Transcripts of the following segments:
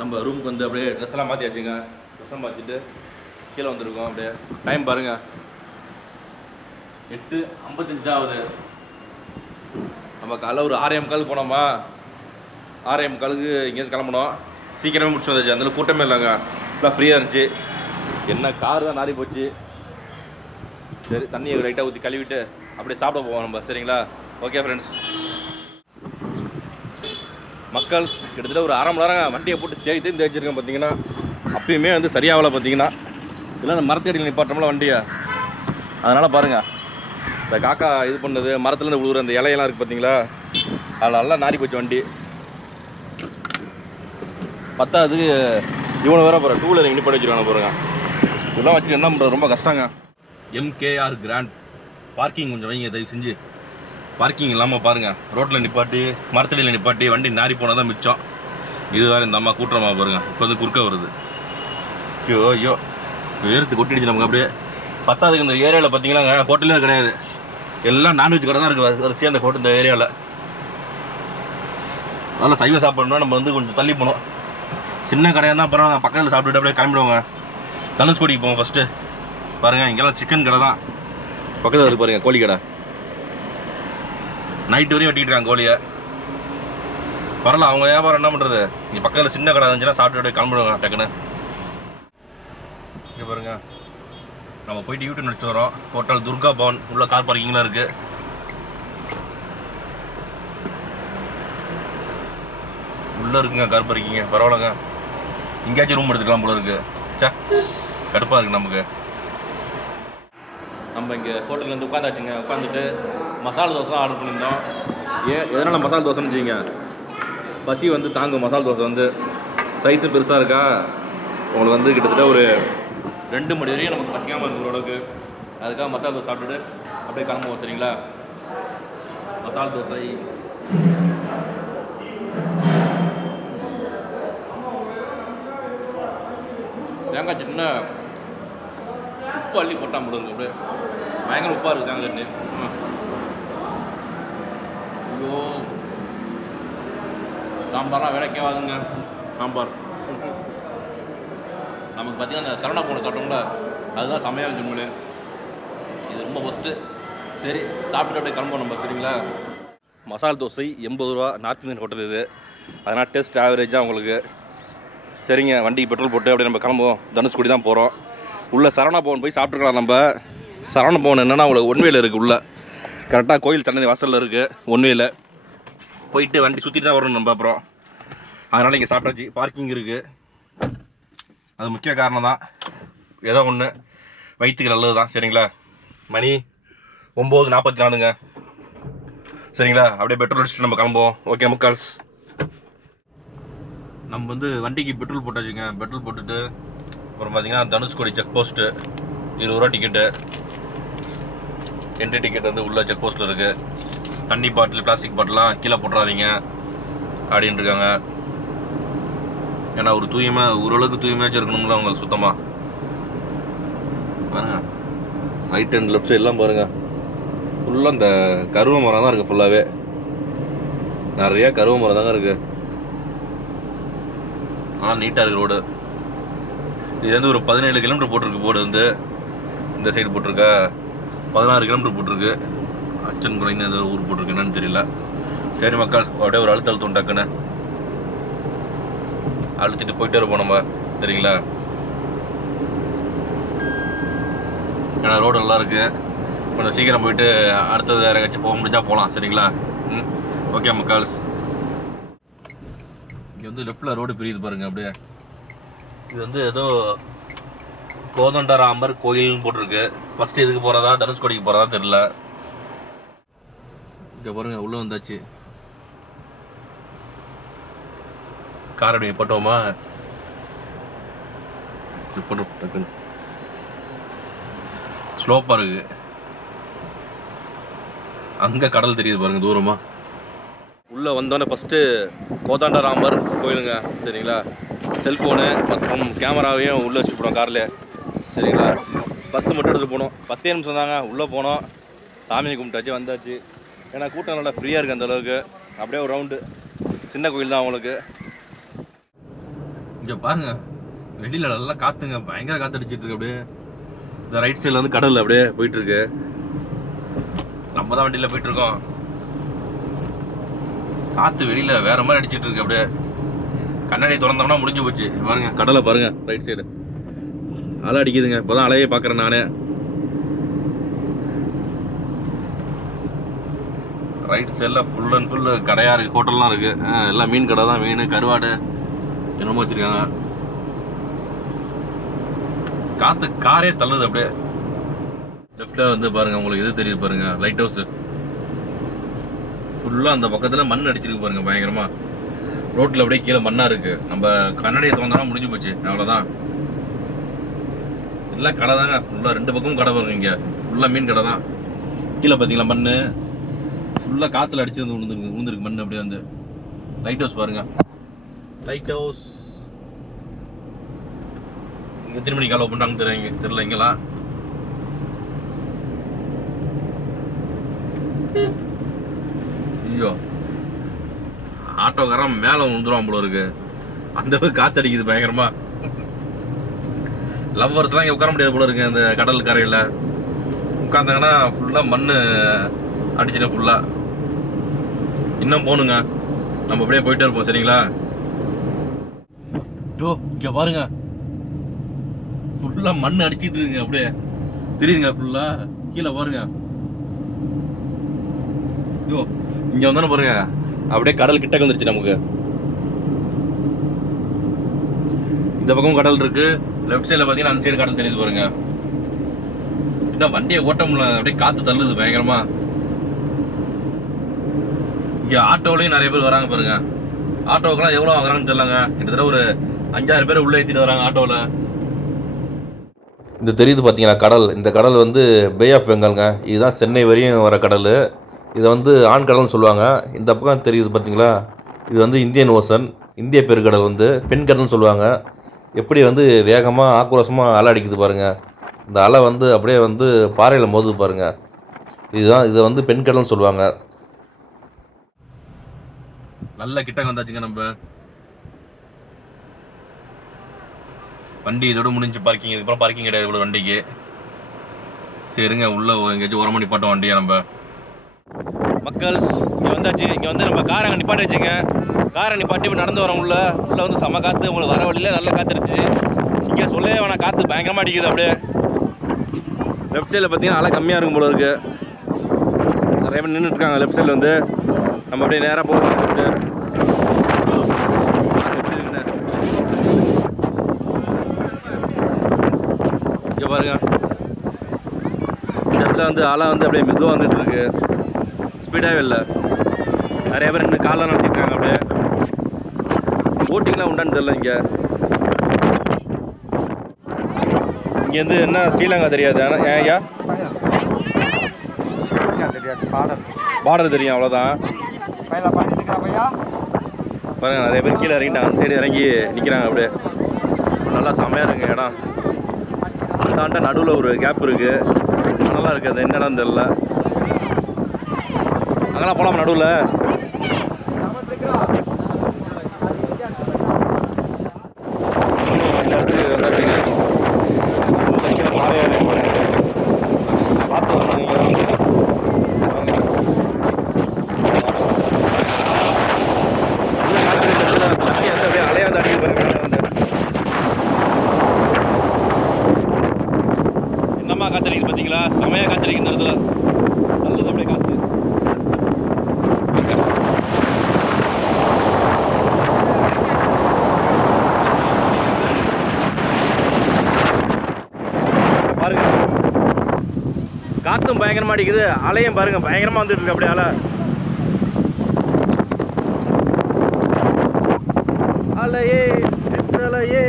நம்ம ரூமுக்கு வந்து அப்படியே ட்ரெஸ் எல்லாம் மாற்றியாச்சுங்க. ட்ரெஸ்ஸெல்லாம் மாற்றிட்டு கீழே வந்துருக்கோம். அப்படியே டைம் பாருங்கள், 8:55 தான் ஆகுது. நம்ம காலைல ஒரு 6:45 போனோமா, 6:45 இங்கேருந்து கிளம்பணும். சீக்கிரமே முடிச்சு வந்துச்சு, அந்தளவுக்கு கூட்டமே இல்லைங்க, எல்லாம் ஃப்ரீயாக இருந்துச்சு. என்ன கார் தான் நாரி போச்சு. சரி, தண்ணியை லைட்டாக ஊற்றி கழுவிட்டு அப்படியே சாப்பிட போவோம் நம்ம, சரிங்களா? Okay friends. மக்கள்ஸ் கிட்டத்தட்ட ஒரு 1/2 மணி நேரம் வண்டியை போட்டு தேய்ச்சி வச்சுருக்கேன். பார்த்தீங்கன்னா அப்பயுமே வந்து சரியாகலை. பார்த்தீங்கன்னா இதெல்லாம் அந்த மரத்தடியில் நிப்பாட்டோம்ல வண்டியை, அதனால் பாருங்கள் இந்த காக்கா இது பண்ணது மரத்துலேருந்து விழுவுற அந்த இலையெல்லாம் இருக்குது பார்த்தீங்களா, அதில் நல்லா நாரி போச்சு வண்டி. பத்தாது இவனை வேற போகிற 2 வீலர் இங்கே நிப்பாட்டி வச்சுருக்காங்க பாருங்க. இதெல்லாம் வச்சுட்டு என்ன பண்ணுறது, ரொம்ப கஷ்டங்க. MKR கிராண்ட் பார்க்கிங் கொஞ்சம் வைங்க தயவு செஞ்சு. பார்க்கிங் இல்லாமல் பாருங்கள், ரோட்டில் நிப்பாட்டி மரத்தடியில் நிப்பாட்டி வண்டி நாரி போனால் தான் மிச்சம். இது வேறு இந்த அம்மா கூட்டுறமா பாருங்கள், இப்போ வந்து குறுக்க வருது. ஐயோ ஐயோ, வேர்த்து கொட்டிடுச்சு நமக்கு அப்படியே. பத்தாவதுக்கு இந்த ஏரியாவில் பார்த்தீங்கன்னா ஹோட்டலே கிடையாது, எல்லாம் நான்வெஜ் கடை தான் இருக்குது வரிசையாக அந்த ஹோட்டல். இந்த ஏரியாவில் நல்லா சைவ சாப்பிடணும்னா நம்ம வந்து கொஞ்சம் தள்ளி போகணும். சின்ன கடையாக தான் அப்புறம் பக்கத்தில் சாப்பிட்டுட்டு அப்படியே கிளம்பிடுவாங்க. தனுஷ்கோடிக்கு போவோம் ஃபஸ்ட்டு. பாருங்கள் இங்கெல்லாம் சிக்கன் கடை தான் பக்கத்தில் இருக்குது பாருங்கள், கோழி கடை. நைட்டு வரையும் வெட்டிக்கிட்டு இருக்காங்க கோழியை. பரவாயில்ல, அவங்க வியாபாரம் என்ன பண்ணுறது. இங்கே பக்கத்தில் சின்ன கடை இருந்துச்சுன்னா சாப்பிட்டு கிளம்பிடுவாங்க டக்குன்னு. இங்கே பாருங்க, நம்ம போயிட்டு யூடியூப் நடிச்சு வரோம். ஹோட்டல் துர்கா பவன் உள்ள கார் பார்க்கிங்லாம் இருக்குது. உள்ளே இருக்குங்க கார் பார்க்கிங்க, பரவாயில்லங்க. எங்கேயாச்சும் ரூம் எடுத்துக்கலாம் போல இருக்குது. சே, கடுப்பாக இருக்குது நமக்கு. நம்ம இங்கே ஹோட்டல்லேருந்து உட்காந்தாச்சுங்க. உட்காந்துட்டு மசாலா தோசை தான் ஆர்டர் பண்ணியிருந்தோம். எதனால் மசாலா தோசைன்னு வச்சுக்கிங்க, பசி வந்து தாங்கும். மசாலா தோசை வந்து சைஸும் பெருசாக இருக்கா, உங்களுக்கு வந்து கிட்டத்தட்ட ஒரு 2 மணி வரையும் நமக்கு பசிக்காமல் இருக்கிற அளவுக்கு. அதுக்காக மசாலா தோசை சாப்பிட்டுட்டு அப்படியே கிளம்புவோம், சரிங்களா? மசாலா தோசை தேங்காய் சட்னி உப்பு அள்ளி போட்டால் போல இருக்குது. அப்படியே பயங்கர உப்பாக இருக்குது தேங்காய் சட்னி. ஐயோ, சாம்பார்லாம் வேலைக்கே வாதுங்க. சாம்பார் நமக்கு பார்த்தீங்கன்னா அந்த சரவணா போன சாப்பிட்டோம்ல, அதுதான் செம்மையாக இருந்துச்சு உண்மையிலே. இது ரொம்ப ஃபஸ்ட்டு. சரி, சாப்பிட்டு அப்படியே கிளம்புவோம் நம்ம, சரிங்களா? மசாலா தோசை 80 ரூபா, நார்த் இந்தியன் ஹோட்டல் இது. அதனால் டேஸ்ட் ஆவரேஜாக உங்களுக்கு. சரிங்க, வண்டிக்கு பெட்ரோல் போட்டு அப்படியே நம்ம கிளம்புவோம். தனுஷ்கோடி தான் போகிறோம். உள்ளே சரவணா பவன் போய் சாப்பிட்ருக்கலாம் நம்ம. சரவணா பவன் என்னென்னா உங்களுக்கு ஒன்வேல இருக்குது. உள்ளே கரெக்டாக கோயில் சன்னதி வாசலில் இருக்குது. ஒன்வேல போயிட்டு வண்டி சுற்றிட்டு தான் வரணும் நம்ம அப்புறம். அதனால் இங்கே சாப்பிட்டாச்சு. பார்க்கிங் இருக்குது, அது முக்கிய காரணம் தான். ஏதோ ஒன்று வயிற்றுக்கு நல்லது தான், சரிங்களா? மணி 9:44ங்க, சரிங்களா? அப்படியே பெட்ரோல் அடிச்சுட்டு நம்ம கிளம்புவோம். ஓகே முக்கால்ஸ். நம்ம வந்து வண்டிக்கு பெட்ரோல் போட்டாச்சுங்க. பெட்ரோல் போட்டுட்டு அப்புறம் பார்த்தீங்கன்னா தனுஷ்கோடி செக் போஸ்ட்டு 20 ரூபா டிக்கெட்டு. என்ட்ரி டிக்கெட் வந்து உள்ள செக் போஸ்ட்டில் இருக்குது. தண்ணி பாட்டில் பிளாஸ்டிக் பாட்டிலாம் கீழே போட்டுறாதீங்க அப்படின்னு இருக்காங்க. ஏன்னா ஒரு ஓரளவுக்கு தூய்மையாச்சும் இருக்கணும்ல அவங்களுக்கு சுத்தமாக. பாருங்க, ரைட் அண்ட் லெஃப்ட் சைட்லாம் பாருங்கள், ஃபுல்லாக இந்த கருவ மரம் தான் இருக்குது. ஃபுல்லாகவே நிறையா கருவ மரம் தாங்க இருக்குது. ஆனால் நீட்டாக இருக்குது ரோடு. இது வந்து ஒரு 17 கிலோமீட்டர் போட்டிருக்கு போர்டு. வந்து இந்த சைடு போட்டிருக்கா 16 கிலோமீட்டர் போட்டிருக்கு. அச்சன்குறைன்னு ஏதோ ஊர் போட்டிருக்கு, என்னன்னு தெரியல. சரி மக்கள், அப்படியே ஒரு அழுத்தம் டக்குன்னு அழுத்திட்டு போயிட்டே இருப்போம் நம்ம, சரிங்களா? ஏன்னா ரோடு நல்லா இருக்குது. கொஞ்சம் சீக்கிரம் போயிட்டு அடுத்தது வேறு எங்கேயாச்சும் போக முடிஞ்சால் போகலாம், சரிங்களா? ஓகே மக்கள்ஸ். இங்கே வந்து லெஃப்டில் ரோடு பிரியுது பாருங்கள். அப்படியே இது வந்து ஏதோ கோதண்டராமர் கோயில்னு போட்டிருக்கு. ஃபஸ்ட்டு இதுக்கு போகிறதா தனுஷ்கோடிக்கு போகிறதா தெரியல. இங்கே பாருங்கள், உள்ளே வந்தாச்சு. கார் அப்படி போட்டோமா, டக்குன்னு ஸ்லோப்பாக இருக்குது. அங்கே கடல் தெரியுது பாருங்கள் தூரமாக. உள்ளே வந்தோடனே ஃபஸ்ட்டு கோதாண்டராமர் கோயிலுங்க, சரிங்களா? செல்ஃபோனு மற்றும் கேமராவையும் உள்ளே வச்சுட்டு போனோம் காரில், சரிங்களா? பஸ்ஸு மட்டும் எடுத்துகிட்டு போனோம். 10 நிமிஷம் தாங்க. உள்ளே போனோம், சாமியை கும்பிட்டாச்சு, வந்தாச்சு. ஏன்னா கூட்டம் நல்லா ஃப்ரீயாக இருக்குது அந்தளவுக்கு. அப்படியே ஒரு ரவுண்டு. சின்ன கோயில் தான் அவங்களுக்கு. இங்க பாருங்க, வெளியில நல்லா காத்துங்க, பயங்கர காத்து அடிச்சிட்டு இருக்கு. அப்படியே இந்த ரைட் சைடுல வந்து கடல் அப்படியே போயிட்டு இருக்கு. நம்ம தான் வண்டியில போயிட்டு இருக்கோம். காத்து வெளியில வேற மாதிரி அடிச்சிட்டு இருக்கு. அப்படியே கண்ணாடி திறந்தோம்னா முடிஞ்சு போச்சு. பாருங்க கடலை பாருங்க, ரைட் சைடு அலை அடிக்குதுங்க. இப்போதான் அலையே பாக்குறேன் நானே. ரைட் சைடில் ஃபுல் அண்ட் ஃபுல் கடையாக இருக்குது, ஹோட்டல்லாம் இருக்குது. எல்லாம் மீன் கடை தான், மீன் கருவாடு என்னமோ வச்சுருக்காங்க. காற்று காரே தள்ளுது அப்படியே. லெஃப்டில் வந்து பாருங்கள், உங்களுக்கு இது தெரியுது பாருங்கள், லைட் ஹவுஸு ஃபுல்லாக அந்த பக்கத்தில் மண் அடிச்சிருக்கு பாருங்கள் பயங்கரமாக. ரோட்டில் அப்படியே கீழே மண்ணாக இருக்குது. நம்ம கண்ணாடியை திறந்தோம்னா முடிஞ்சு போச்சு, அவ்வளோதான். எல்லாம் கடை தாங்க, ஃபுல்லாக 2 பக்கமும் கடை பாருங்க. இங்கே ஃபுல்லாக மீன் கடை தான். கீழே பார்த்தீங்களா மண் ஃபுல்லாக காற்றுல அடிச்சு வந்து விழுந்துருக்கு மண் அப்படியே வந்து. லைட் ஹவுஸ் பாருங்க, லைட் ஹவுஸ் எத்தனை மணிக்கு கால் ஓப்பன் தெரியல இங்கெல்லாம். ஐயோ, ஆட்டோக்காரன் மேலே விழுந்துருவான் போல இருக்கு, அந்த அளவுக்கு காற்று அடிக்குது பயங்கரமா. லவ்வர்ஸ்லாம் இங்கே உட்கார முடியாது போல இருக்கு. அந்த கடல் கரையில் உட்காந்தாங்கன்னா ஃபுல்லாக மண் அடிச்சுட்டேன் ஃபுல்லாக. இன்னும் போகணுங்க, நம்ம அப்படியே போயிட்டே இருப்போம் சரிங்களா. இங்கே பாருங்க, ஃபுல்லாக மண் அடிச்சிட்டு இருக்குங்க அப்படியே தெரியுதுங்க. ஃபுல்லாக கீழே பாருங்க. ஐயோ, இங்கே வந்தானே பாருங்க, அப்படியே கடல் கிட்டக்க வந்துருச்சு நமக்கு. இந்த பக்கம் கடல் இருக்கு, லெஃப்ட் சைடில் பார்த்தீங்கன்னா அந்த சைடு கடல் தெரியுது பாருங்க. இன்னும் வண்டியை ஓட்ட முடியல, அப்படியே காற்று தள்ளுது பயங்கரமா. இங்கே ஆட்டோவிலையும் நிறைய பேர் வராங்க பாருங்க. ஆட்டோக்கெல்லாம் எவ்வளோ வாங்குறாங்கன்னு தெரியலங்க. கிட்டத்தட்ட ஒரு 5-6 பேர் உள்ளே ஏற்றிட்டு வராங்க ஆட்டோவில். இந்த தெரியுது பார்த்தீங்களா கடல், இந்த கடல் வந்து பே ஆஃப் பெங்கால்ங்க. இதுதான் சென்னை வரையும் வர கடல். இதை வந்து ஆண் கடல்னு சொல்லுவாங்க. இந்த பக்கம் தெரியுது பார்த்தீங்களா, இது வந்து இந்தியன் ஓசன், இந்திய பெருங்கடல் வந்து பெண் கடல்னு சொல்லுவாங்க. எப்படி வந்து வேகமாக ஆக்ரோஷமாக அலை அடிக்குது பாருங்கள். இந்த அலை வந்து அப்படியே வந்து பாறையில் மோதுது பாருங்கள். இதை வந்து பெண் கடல்னு சொல்லுவாங்க. நல்ல கிட்ட வந்தாச்சுங்க. நம்ம வண்டி இதோட முடிஞ்சு பார்க்கிங். இதுக்கப்புறம் பார்க்கிங் கிடையாது இவ்வளோ வண்டிக்கு. சரிங்க, உள்ள எங்கேயாச்சும் ஒரு மணி பாட்டோம் வண்டியை நம்ம. மக்கள்ஸ் இங்கே வந்தாச்சு. இங்கே வந்து நம்ம காரை அங்கே நிப்பாட்டி வச்சுங்க. காரை நிப்பாட்டி இப்போ நடந்து வரோம். உள்ள வந்து செம்ம காற்று. உங்களுக்கு வர வழியில் நல்ல காற்று இருந்துச்சு. இங்கே சொல்லவே வேணாம், காற்று பயங்கரமாக அடிக்குது அப்படியே. லெஃப்ட் சைடில் பார்த்தீங்கன்னா அலை கம்மியாக இருக்கும் போல இருக்குது. நிறைய பேர் நின்றுட்டு இருக்காங்க லெஃப்ட் சைடில் வந்து. நம்ம அப்படியே நேராக போகலாம். ஃபஸ்ட்டு இங்கே பாருங்க, இந்த இடத்துல வந்து அலை வந்து அப்படியே மெதுவாக வந்துட்டு இருக்கு, ஸ்பீடாகவே இல்லை. நிறைய பேர் இன்னும் காலெலாம் நடத்திருக்காங்க. அப்படியே போட்டிங்லாம் உண்டான்னு தெரியல. இங்கேருந்து என்ன ஸ்ரீலங்கா தெரியாது. ஆனால் ஏன் ஐயா தெரியாது, பார்டர் தெரியும், அவ்வளோதான். பாருங்க, நிறைய பேர் கீழே இறங்கிட்டாங்க. அந்த சைடு இறங்கி நிற்கிறாங்க. அப்படியே நல்லா செம்மையாக இருக்குங்க இடம். அந்தாண்ட நடுவில் ஒரு கேப் இருக்குது, நல்லா இருக்குது. அது என்ன இடம் தெரியல. அங்கெல்லாம் போகலாம் நடுவில். இந்த இடத்துக்கு வந்தாச்சுங்க. மாறையா பார்த்து வரணும். அப்படியே அலையா வந்து அடிக்க பாருங்க. என்னம்மா காத்தடிக்குது பார்த்தீங்களா, செமையாக காத்தடிக்குது இந்த இடத்துல. நல்லது அப்படியே காற்று. பாருங்க, காற்றும் பயங்கரமாக அடிக்குது, அலையும் பாருங்க பயங்கரமாக வந்துட்டு இருக்கு. அப்படியே அலையே சிற்றலையே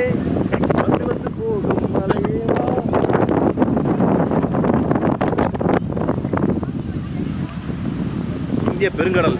வந்து வந்து போகும் அலையே. இந்திய பெருங்கடல்.